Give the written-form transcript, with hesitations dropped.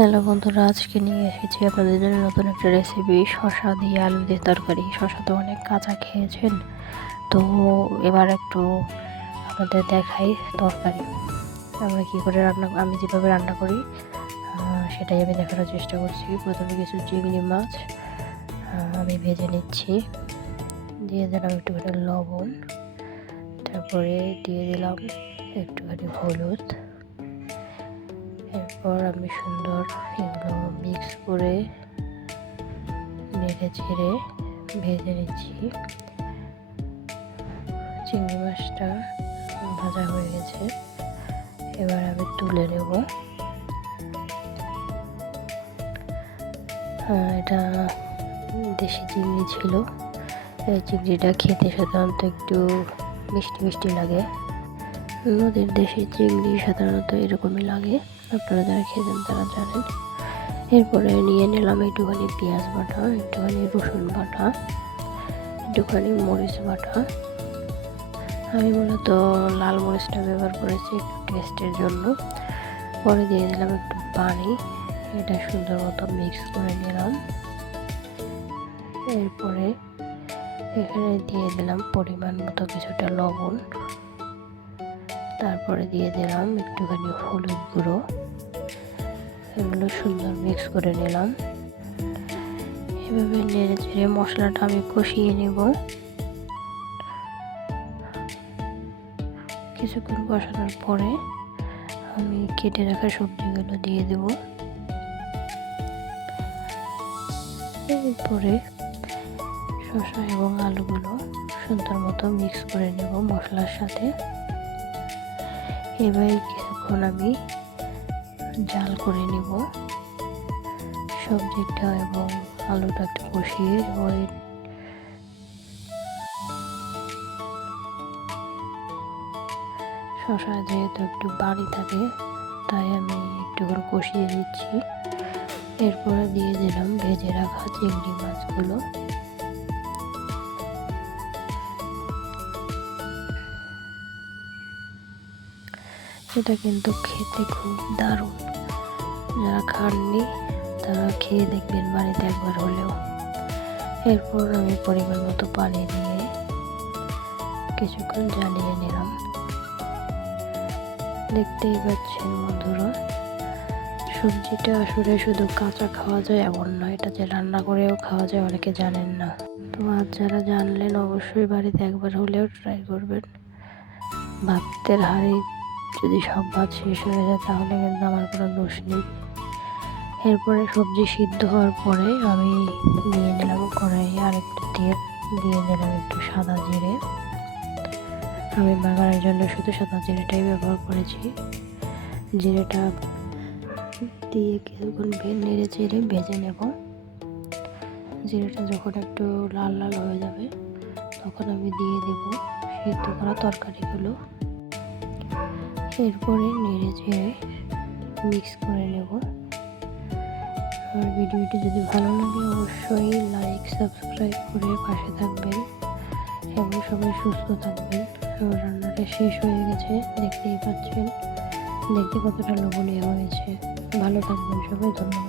Hello বন্ধুরা, আজকে নিয়ে এসেছি আপনাদের জন্য নতুন একটা রেসিপি, শসা দিয়ে আলু দিয়ে তরকারি। শসা তো অনেক কাঁচা খেয়েছেন, তো এবার একটু আপনাদের দেখাই তরকারি আমরা কী করে আমি যেভাবে রান্না করি সেটাই আমি দেখানোর চেষ্টা করছি। প্রথমে কিছু চিংড়ি মাছ আমি ভেজে নিচ্ছি, দিয়ে দিলাম একটুখানি লবণ, তারপরে দিয়ে দিলাম একটুখানি হলুদ। এরপর আমি সুন্দর এগুলো মিক্স করে নেড়ে ছেড়ে ভেজে নিচ্ছি। চিংড়ি মাছটা ভাজা হয়ে গেছে, এবার আমি তুলে নেব। এটা দেশি চিংড়ি ছিল। এই চিংড়িটা খেতে সাধারণত একটু মিষ্টি মিষ্টি লাগে। নদীর দেশি চিংড়ি সাধারণত এরকমই লাগে, আপনারা যারা খেয়েছেন তারা জানেন। এরপরে নিয়ে নিলাম একটুখানি পেঁয়াজ বাটা, একটুখানি রসুন বাটা, একটুখানি মরিচ বাটা। আমি মূলত লাল মরিচটা ব্যবহার করেছি একটু টেস্টের জন্য। পরে দিয়ে দিলাম একটু পানি, এটা সুন্দর মতো মিক্স করে নিলাম। এরপরে এখানে দিয়ে দিলাম পরিমাণ মতো কিছুটা লবণ, তারপরে দিয়ে দিলাম একটুখানি হলুদ গুঁড়ো। এগুলো সুন্দর মিক্স করে নিলাম। এভাবে নেড়ে চেড়ে মশলাটা আমি কষিয়ে নেব। কিছুক্ষণ কষানোর পরে আমি কেটে রাখা সবজিগুলো দিয়ে দেব। এরপরে শসা এবং আলুগুলো সুন্দর মতো মিক্স করে নেব মশলার সাথে। এবার কিছুক্ষণ আমি জাল করে নেব সবজিটা এবং আলুটা একটু কষিয়ে। শসা যেহেতু একটু বাড়ি থাকে, তাই আমি একটু করে কষিয়ে দিচ্ছি। এরপরে দিয়ে দিলাম ভেজে রাখা চিংড়ি মাছগুলো। এটা কিন্তু খেতে খুব দারুণ, যারা খাননি তারা খেয়ে দেখবেন বাড়িতে একবার হলেও। এরপর আমি পরিমাণ মতো পানি দিয়ে কিছুক্ষণ জ্বালিয়ে নিলাম। দেখতেই পাচ্ছেন বন্ধুরা, সবজিটা আসলে শুধু কাঁচা খাওয়া যায় এমন নয়, এটা যে রান্না করেও খাওয়া যায় অনেকে জানেন না। তো আজ যারা জানলেন অবশ্যই বাড়িতে একবার হলেও ট্রাই করবেন। ভাতের হাঁড়ি যদি সব ভাত শেষ হয়ে যায় তাহলে কিন্তু আমার কোনো দোষ নেই। এরপরে সবজি সিদ্ধ হওয়ার পরে আমি নিয়ে নিলাম কড়াইয়ে আরেকটু তেল, দিয়ে দিলাম একটু সাদা জিরে। আমি বাগানের জন্য শুধু সাদা জিরেটাই ব্যবহার করেছি। জিরেটা দিয়ে কিছুক্ষণ নেড়ে চেড়ে ভেজে নেব। জিরেটা যখন একটু লাল লাল হয়ে যাবে তখন আমি দিয়ে দেব সিদ্ধ করা তরকারিগুলো। এরপরে নেড়ে চেড়ে মিক্স করে নেব। আমার ভিডিওটি যদি ভালো লাগে অবশ্যই লাইক সাবস্ক্রাইব করে পাশে থাকবেন এবং সবাই সুস্থ থাকবেন। আমার রান্নাটা শেষ হয়ে গেছে, দেখতেই পাচ্ছেন দেখতে কতটা লোভনীয় হয়েছে। ভালো থাকবেন সবাই, ধন্যবাদ।